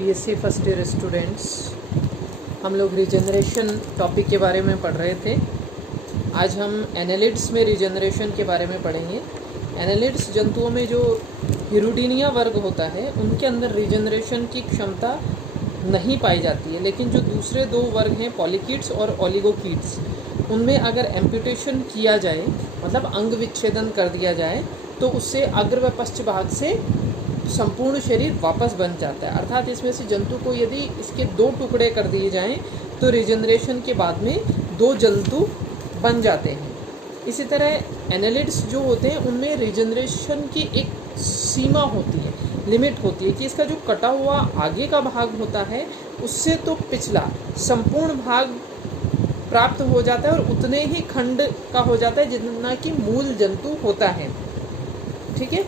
BSc first year students, हम लोग regeneration topic के बारे में पढ़ रहे थे। आज हम एनालिड्स में रीजनरेशन के बारे में पढ़ेंगे। एनालिड्स जंतुओं में जो हिरुडीनिया वर्ग होता है उनके अंदर रीजनरेशन की क्षमता नहीं पाई जाती है, लेकिन जो दूसरे दो वर्ग हैं पॉलीकीट्स और ओलिगोकीट्स, उनमें अगर एम्पुटेशन किया जाए, मतलब अंग विच्छेदन कर दिया जाए, तो उससे अग्र व पश्च भाग से संपूर्ण शरीर वापस बन जाता है। अर्थात इसमें से जंतु को यदि इसके दो टुकड़े कर दिए जाएं तो रीजनरेशन के बाद में दो जंतु बन जाते हैं। इसी तरह एनालिड्स जो होते हैं उनमें रीजनरेशन की एक सीमा होती है, लिमिट होती है कि इसका जो कटा हुआ आगे का भाग होता है उससे तो पिछला संपूर्ण भाग प्राप्त हो जाता है और उतने ही खंड का हो जाता है जितना कि मूल जंतु होता है। ठीक है,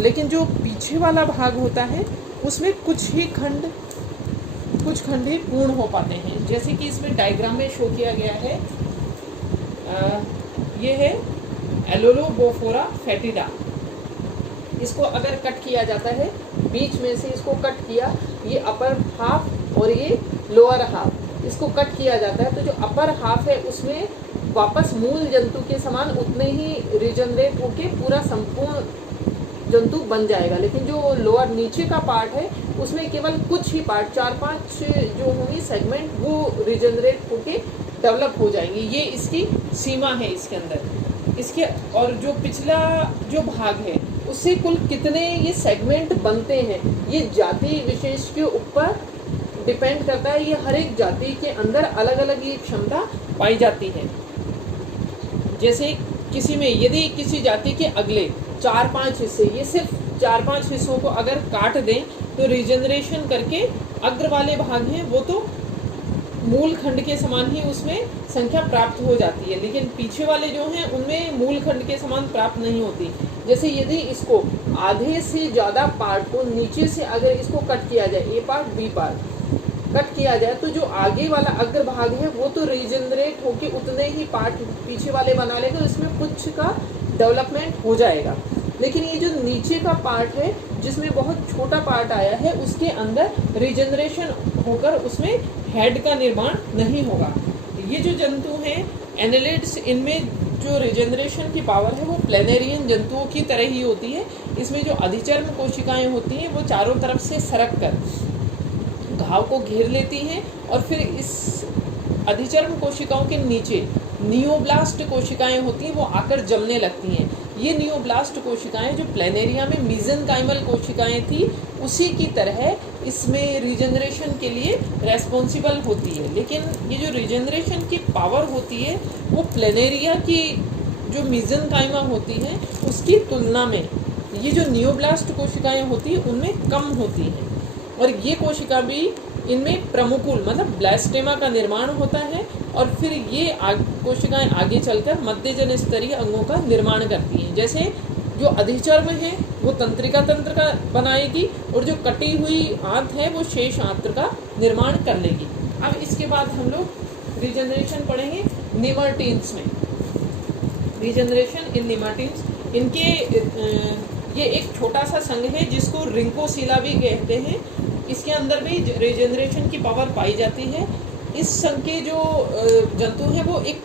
लेकिन जो पीछे वाला भाग होता है उसमें कुछ खंड ही पूर्ण हो पाते हैं। जैसे कि इसमें डायग्राम में शो किया गया है, ये है एलोलोबोफोरा फेटिडा। इसको अगर कट किया जाता है, बीच में से इसको कट किया, ये अपर हाफ और ये लोअर हाफ, इसको कट किया जाता है तो जो अपर हाफ है उसमें वापस मूल जंतु के समान उतने ही रीजनरेट होके पूरा संपूर्ण जंतु बन जाएगा। लेकिन जो लोअर नीचे का पार्ट है उसमें केवल कुछ ही पार्ट, 4-5 जो होंगी सेगमेंट, वो रीजनरेट होके डेवलप हो जाएंगे। ये इसकी सीमा है इसके अंदर। इसके और जो पिछला जो भाग है उससे कुल कितने ये सेगमेंट बनते हैं ये जाति विशेष के ऊपर डिपेंड करता है। ये हर एक जाति के अंदर अलग अलग ये क्षमता पाई जाती है। जैसे किसी में यदि किसी जाति के अगले 4-5 हिस्से, ये सिर्फ 4-5 हिस्सों को अगर काट दें तो रीजनरेशन करके अग्र वाले भाग हैं वो तो मूल खंड के समान ही उसमें संख्या प्राप्त हो जाती है, लेकिन पीछे वाले जो हैं उनमें मूल खंड के समान प्राप्त नहीं होती। जैसे यदि इसको आधे से ज़्यादा पार्ट को नीचे से अगर इसको कट किया जाए, ए पार्ट बी पार्ट कट किया जाए, तो जो आगे वाला अग्र भाग है वो तो रीजनरेट होके उतने ही पार्ट पीछे वाले बना लेगा, तो इसमें कुछ का डेवलपमेंट हो जाएगा। लेकिन ये जो नीचे का पार्ट है जिसमें बहुत छोटा पार्ट आया है उसके अंदर रीजनरेशन होकर उसमें हेड का निर्माण नहीं होगा। ये जो जंतु हैं एनालिड्स, इनमें जो रीजनरेशन की पावर है वो प्लेनेरियन जंतुओं की तरह ही होती है। इसमें जो अधिचर्म कोशिकाएं होती हैं वो चारों तरफ से सरक कर घाव को घेर लेती हैं और फिर इस अधिचर्म कोशिकाओं के नीचे नियोब्लास्ट कोशिकाएं होती हैं, वो आकर जमने लगती हैं। ये नियोब्लास्ट कोशिकाएं जो प्लेनेरिया में मीजेनकाइमल कोशिकाएं थी उसी की तरह इसमें रीजनरेशन के लिए रेस्पॉन्सिबल होती है। लेकिन ये जो रीजनरेशन की पावर होती है वो प्लेनेरिया की जो मीजेनकाइमा होती हैं उसकी तुलना में ये जो नियोब्लास्ट कोशिकाएं होती हैं उनमें कम होती हैं। और ये कोशिका भी इनमें प्रमुकुल मतलब ब्लास्टेमा का निर्माण होता है और फिर ये कोशिकाएं आगे चलकर मध्यजन स्तरीय अंगों का निर्माण करती हैं। जैसे जो अधिचर्म है वो तंत्रिका तंत्र का बनाएगी और जो कटी हुई आंत है वो शेष आंत्र का निर्माण कर लेगी। अब इसके बाद हम लोग रीजनरेशन पढ़ेंगे निमर्टीन्स में। रीजनरेशन इन निमर्टीन्स, इनके ये एक छोटा सा संघ है जिसको रिंकोसिला भी कहते हैं। इसके अंदर भी रीजनरेशन की पावर पाई जाती है। इस संघ के जो जंतु हैं वो एक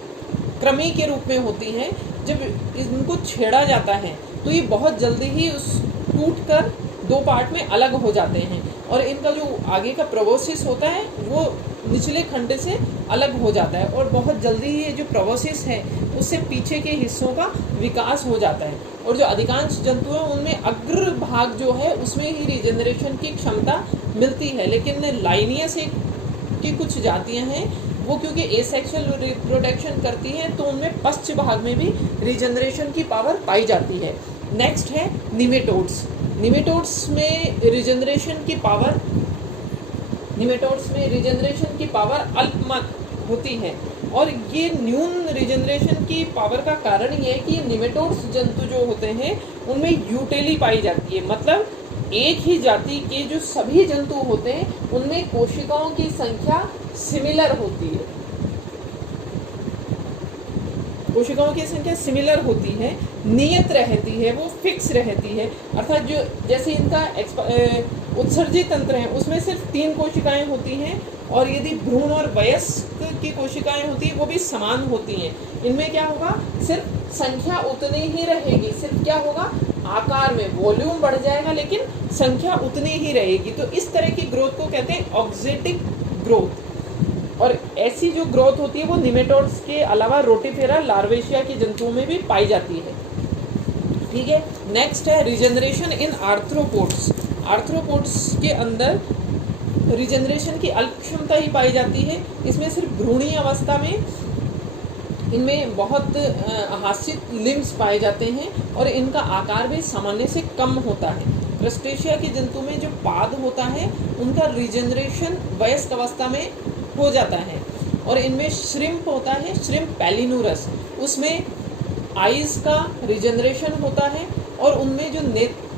कृमि के रूप में होती हैं। जब इनको छेड़ा जाता है तो ये बहुत जल्दी ही उस टूट कर दो पार्ट में अलग हो जाते हैं और इनका जो आगे का प्रोबोसिस होता है वो निचले खंड से अलग हो जाता है और बहुत जल्दी ही ये जो प्रोबोसिस है उससे पीछे के हिस्सों का विकास हो जाता है। और जो अधिकांश जंतु हैं उनमें अग्र भाग जो है उसमें ही रीजनरेशन की क्षमता मिलती है। लेकिन लाइनियस की कुछ जातियां हैं वो क्योंकि एसेक्सुअल रिप्रोडक्शन करती हैं तो उनमें पश्च भाग में भी रीजनरेशन की पावर पाई जाती है। नेक्स्ट है निमेटोड्स। निमेटोड्स में रीजनरेशन की पावर अल्पमत होती है और ये न्यून रीजनरेशन की पावर का कारण ये है कि निमेटोड्स जंतु जो होते हैं उनमें यूटेली पाई जाती है। मतलब एक ही जाति के जो सभी जंतु होते हैं उनमें कोशिकाओं की संख्या सिमिलर होती है। कोशिकाओं की संख्या सिमिलर होती है, नियत रहती है, वो फिक्स रहती है, अर्थात जो जैसे इनका उत्सर्जी तंत्र है उसमें सिर्फ 3 कोशिकाएं होती हैं, और यदि भ्रूण और वयस्क की कोशिकाएं होती हैं वो भी समान होती हैं। इनमें क्या होगा, सिर्फ संख्या उतनी ही रहेगी, सिर्फ क्या होगा, आकार में वॉल्यूम बढ़ जाएगा लेकिन संख्या उतनी ही रहेगी। तो इस तरह की ग्रोथ को कहते हैं ऑक्जेटिक ग्रोथ। और ऐसी जो ग्रोथ होती है वो निमेटोड्स के अलावा रोटिफेरा, लार्वेशिया के जंतुओं में भी पाई जाती है। ठीक है, नेक्स्ट है रिजेनरेशन इन आर्थ्रोपोड्स। आर्थ्रोपोड्स के अंदर रिजेनरेशन की अल्प क्षमता ही पाई जाती है। इसमें सिर्फ भ्रूणीय अवस्था में इनमें बहुत हास्यित लिम्स पाए जाते हैं और इनका आकार भी सामान्य से कम होता है। क्रस्टेशिया के जंतु में जो पाद होता है उनका रिजेनरेशन वयस्क अवस्था में हो जाता है। और इनमें श्रिम्प होता है, श्रिम्प पैलिनूरस, उसमें आईज का रिजेनरेशन होता है। और उनमें जो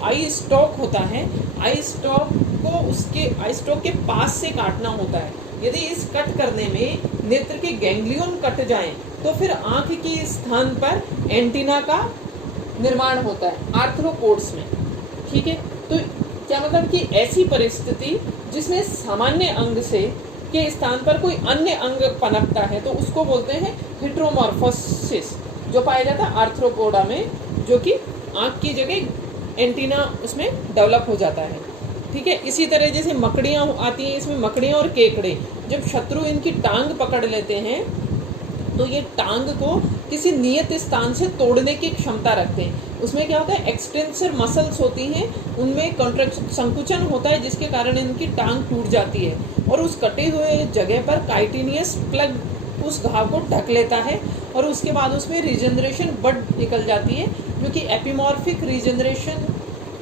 आई स्टॉक होता है, आई स्टॉक को उसके आई स्टॉक के पास से काटना होता है। यदि इस कट करने में नेत्र के गैंग्लियन कट जाएं तो फिर आंख के स्थान पर एंटीना का निर्माण होता है आर्थ्रोपोड्स में। ठीक है, तो क्या मतलब कि ऐसी परिस्थिति जिसमें सामान्य अंग से के स्थान पर कोई अन्य अंग पनपता है तो उसको बोलते हैं हेटेरोमॉर्फोसिस, जो पाया जाता है आर्थ्रोपोडा में, जो कि आंख की जगह एंटीना उसमें डेवलप हो जाता है। ठीक है, इसी तरह जैसे मकड़ियाँ आती हैं, इसमें मकड़ियाँ और केकड़े, जब शत्रु इनकी टांग पकड़ लेते हैं तो ये टांग को किसी नियत स्थान से तोड़ने की क्षमता रखते हैं। उसमें क्या होता है, एक्सटेंसर मसल्स होती हैं, उनमें कॉन्ट्रैक्शन, संकुचन होता है जिसके कारण इनकी टांग टूट जाती है और उस कटे हुए जगह पर काइटिनियस प्लग उस घाव को ढक लेता है और उसके बाद उसमें रिजेनरेशन बड निकल जाती है, जो कि एपिमॉर्फिक रिजेनरेशन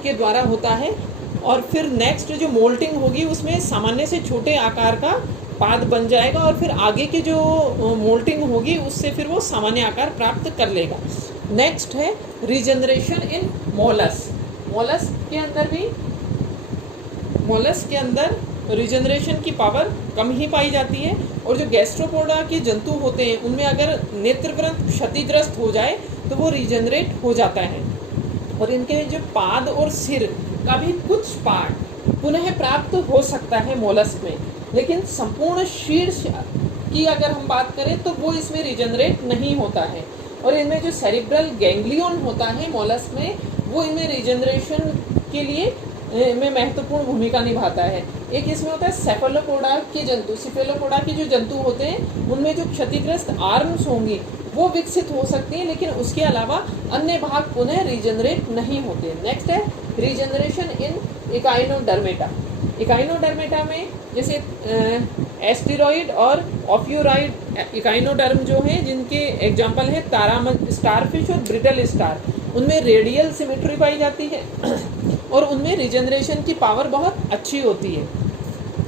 के द्वारा होता है। और फिर नेक्स्ट जो मोल्टिंग होगी उसमें सामान्य से छोटे आकार का पाद बन जाएगा और फिर आगे की जो मोल्टिंग होगी उससे फिर वो सामान्य आकार प्राप्त कर लेगा। नेक्स्ट है रिजेनरेशन इन मोलस। मोलस के अंदर रिजेनरेशन की पावर कम ही पाई जाती है। और जो गैस्ट्रोपोडा के जंतु होते हैं उनमें अगर नेत्रग्रंथ क्षतिग्रस्त हो जाए तो वो रिजेनरेट हो जाता है। और इनके जो पाद और सिर का भी कुछ पार्ट पुनः प्राप्त हो सकता है मोलस्क में, लेकिन संपूर्ण शीर्ष की अगर हम बात करें तो वो इसमें रिजेनरेट नहीं होता है। और इनमें जो सेरिब्रल गैंग्लियन होता है मोलस्क में, वो इनमें रिजेनरेशन के लिए में महत्वपूर्ण भूमिका निभाता है। एक इसमें होता है सेफेलोपोडा के जंतु। सेफेलोपोडा के जो जंतु होते हैं उनमें जो क्षतिग्रस्त आर्म्स होंगी वो विकसित हो सकती हैं, लेकिन उसके अलावा अन्य भाग पुनः रिजेनरेट नहीं होते। नेक्स्ट है रिजेनरेशन इन इकाइनोडर्मेटा। इकाइनोडर्मेटा में जैसे एस्टेरॉइड और ऑफ्यूराइड इकाइनोडर्म जो हैं, जिनके एग्जाम्पल हैं तारामंच, स्टारफिश और ब्रिटल स्टार, उनमें रेडियल सिमेट्री पाई जाती है और उनमें रिजेनरेशन की पावर बहुत अच्छी होती है।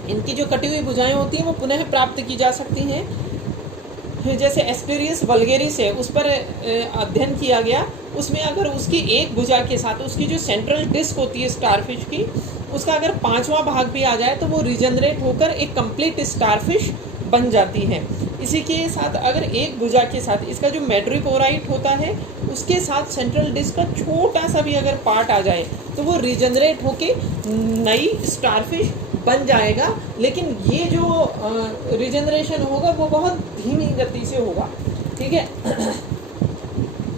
इनकी जो कटी हुई भुजाएं होती हैं वो पुनः प्राप्त की जा सकती हैं। जैसे एस्टेरियस वल्गेरिस है, उस पर अध्ययन किया गया, उसमें अगर उसकी एक भुजा के साथ उसकी जो सेंट्रल डिस्क होती है स्टारफिश की, उसका अगर 5वां भाग भी आ जाए तो वो रिजेनरेट होकर एक कंप्लीट स्टारफिश बन जाती है। इसी के साथ अगर एक भुजा के साथ इसका जो मेट्रिकोराइट होता है उसके साथ सेंट्रल डिस्क का छोटा सा भी अगर पार्ट आ जाए तो वो रिजेनरेट होके नई स्टारफिश बन जाएगा। लेकिन ये जो रिजेनरेशन होगा वो बहुत धीमी गति से होगा। ठीक है,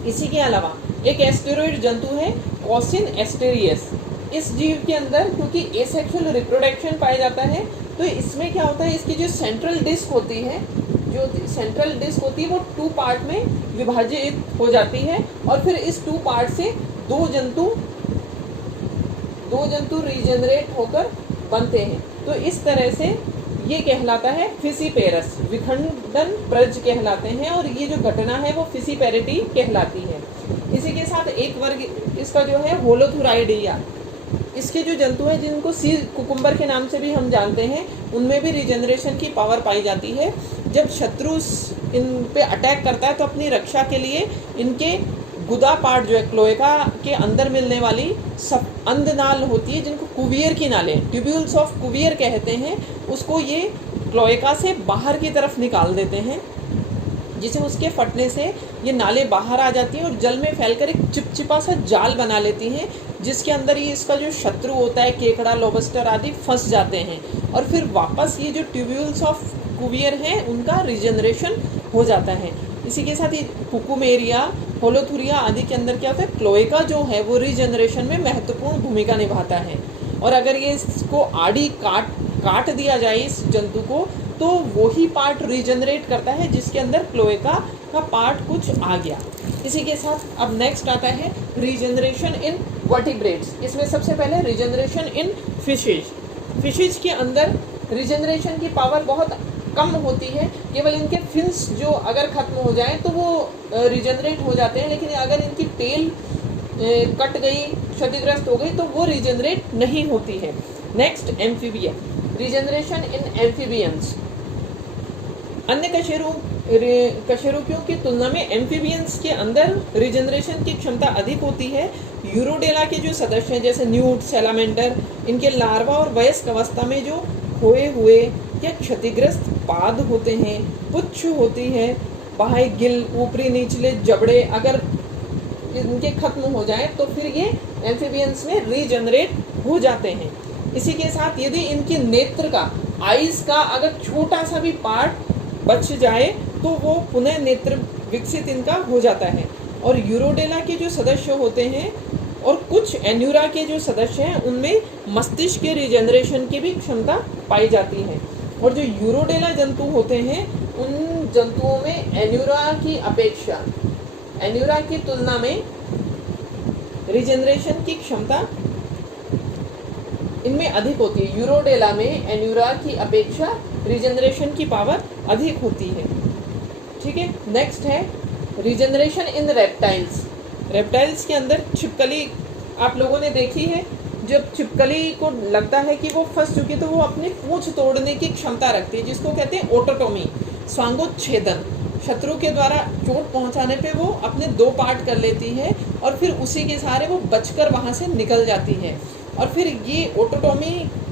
इसी के अलावा एक एस्टेरॉइड जंतु है कॉसिन एस्टेरियस। इस जीव के अंदर क्योंकि एसेक्सुअल रिप्रोडक्शन पाया जाता है तो इसमें क्या होता है, इसकी जो सेंट्रल डिस्क होती है वो 2 पार्ट में विभाजित हो जाती है और फिर इस 2 पार्ट से दो जंतु रिजेनरेट होकर बनते हैं। तो इस तरह से ये कहलाता है फिसीपेरस, विखंडन प्रज कहलाते हैं और ये जो घटना है वो फिसीपेरिटी कहलाती है। इसी के साथ एक वर्ग इसका जो है होलोथुराइडिया। इसके जो जंतु हैं जिनको सी कुकुम्बर के नाम से भी हम जानते हैं, उनमें भी रिजेनरेशन की पावर पाई जाती है। जब शत्रु इन पे अटैक करता है तो अपनी रक्षा के लिए इनके गुदा पार्ट जो है क्लोएका के अंदर मिलने वाली सब अंधनाल होती है, जिनको कुवियर की नालें, ट्यूब्यूल्स ऑफ कुवियर कहते हैं, उसको ये क्लोएका से बाहर की तरफ निकाल देते हैं, जिसे उसके फटने से ये नाले बाहर आ जाती हैं और जल में फैलकर एक चिपचिपा सा जाल बना लेती हैं, जिसके अंदर ये इसका जो शत्रु होता है, केकड़ा, लॉबस्टर आदि फंस जाते हैं और फिर वापस ये जो ट्यूब्यूल्स ऑफ कुवियर हैं उनका रिजनरेशन हो जाता है। इसी के साथ ये कुकुमेरिया, होलोथुरिया आदि के अंदर क्या होता है, क्लोएका जो है वो रिजनरेशन में महत्वपूर्ण भूमिका निभाता है। और अगर ये इसको आड़ी काट दिया जाए इस जंतु को, तो वही पार्ट रिजनरेट करता है जिसके अंदर क्लोएका का पार्ट कुछ आ गया। इसी के साथ अब नेक्स्ट आता है रिजनरेशन इन वर्टिब्रेट्स। इसमें सबसे पहले रिजनरेशन इन फिशेज। फिशेज के अंदर रिजनरेशन की पावर बहुत कम होती है, केवल इनके फिन्स जो अगर खत्म हो जाएं तो वो रिजनरेट हो जाते हैं, लेकिन अगर इनकी टेल कट गई, क्षतिग्रस्त हो गई तो वो रिजनरेट नहीं होती है। Next amphibia, regeneration in amphibians. अन्य कशेरुकियों की तुलना में एम्फीबियंस के अंदर रिजनरेशन की क्षमता अधिक होती है। यूरोडेला के जो सदस्य हैं जैसे न्यूट, सैलामेंडर, इनके लार्वा और वयस्क अवस्था में जो खोए हुए या क्षतिग्रस्त पाद होते हैं, पुच्छ होती है, बाह्य गिल, ऊपरी निचले जबड़े अगर इनके खत्म हो जाए तो फिर ये एम्फीबियंस में रीजनरेट हो जाते हैं। इसी के साथ यदि इनके नेत्र का, आइज का अगर छोटा सा भी पार्ट बच जाए तो वो पुनः नेत्र विकसित इनका हो जाता है। और यूरोडेला के जो सदस्य होते हैं और कुछ एन्यूरा के जो सदस्य हैं उनमें मस्तिष्क के रिजनरेशन की भी क्षमता पाई जाती है। और जो यूरोडेला जंतु होते हैं उन जंतुओं में एन्यूरा की अपेक्षा, एन्यूरा की तुलना में रिजनरेशन की क्षमता इनमें अधिक होती है। यूरोडेला में एन्यूरा की अपेक्षा रिजनरेशन की पावर अधिक होती है। ठीक है, नेक्स्ट है रिजनरेशन इन रेप्टाइल्स। रेप्टाइल्स के अंदर छिपकली आप लोगों ने देखी है, जब छिपकली को लगता है कि वो फंस चुकी तो वो अपनी पूंछ तोड़ने की क्षमता रखती है, जिसको कहते हैं ओटोटोमी, स्वांगोच्छेदन। शत्रु के द्वारा चोट पहुंचाने पे वो अपने दो पार्ट कर लेती है और फिर उसी के सहारे वो बचकर वहां से निकल जाती है। और फिर ये ओटोटोमी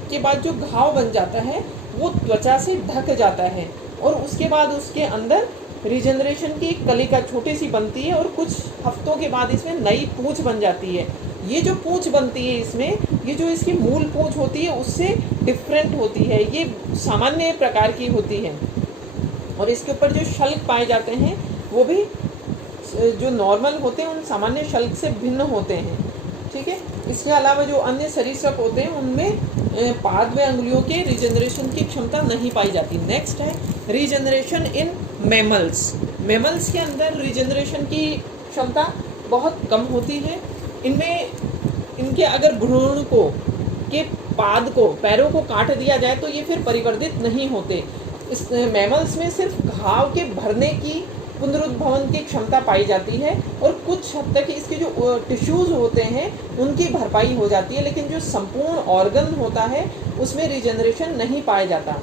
के बाद जो घाव बन जाता है वो त्वचा से ढक जाता है और उसके बाद उसके अंदर रिजनरेशन की एक कलिका छोटी सी बनती है और कुछ हफ्तों के बाद इसमें नई पूंछ बन जाती है। ये जो पूंछ बनती है इसमें, ये जो इसकी मूल पूंछ होती है उससे डिफरेंट होती है, ये सामान्य प्रकार की होती है। और इसके ऊपर जो शल्क पाए जाते हैं वो भी जो नॉर्मल होते हैं उन सामान्य शल्क से भिन्न होते हैं। ठीक है, इसके अलावा जो अन्य सरीसृप होते हैं उनमें पाद व अंगुलियों के रिजनरेशन की क्षमता नहीं पाई जाती। नेक्स्ट है रिजनरेशन इन मैमल्स। मैमल्स के अंदर रिजनरेशन की क्षमता बहुत कम होती है। इनमें इनके अगर भ्रूण को के पाद को, पैरों को काट दिया जाए तो ये फिर परिवर्तित नहीं होते। इस मैमल्स में सिर्फ घाव के भरने की, पुनरुद्भवन की क्षमता पाई जाती है और कुछ हद तक इसके जो टिश्यूज़ होते हैं उनकी भरपाई हो जाती है, लेकिन जो संपूर्ण ऑर्गन होता है उसमें रिजनरेशन नहीं पाया जाता।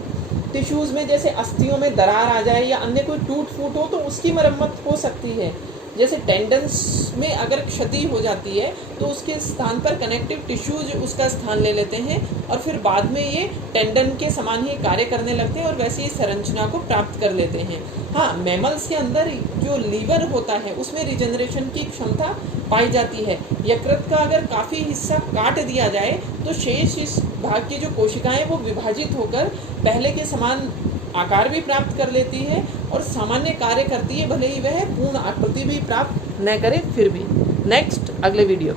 टिश्यूज़ में जैसे अस्थियों में दरार आ जाए या अन्य कोई टूट फूट हो तो उसकी मरम्मत हो सकती है। जैसे टेंडन्स में अगर क्षति हो जाती है तो उसके स्थान पर कनेक्टिव टिश्यूज उसका स्थान ले लेते हैं और फिर बाद में ये टेंडन के समान ही कार्य करने लगते हैं और वैसे ही संरचना को प्राप्त कर लेते हैं। हाँ, मैमल्स के अंदर जो लीवर होता है उसमें रिजनरेशन की क्षमता पाई जाती है। यकृत का अगर काफ़ी हिस्सा काट दिया जाए तो शेष इस भाग की जो कोशिकाएं वो विभाजित होकर पहले के समान आकार भी प्राप्त कर लेती है और सामान्य कार्य करती है, भले ही वह पूर्ण आकृति भी प्राप्त न करे फिर भी। नेक्स्ट अगले वीडियो।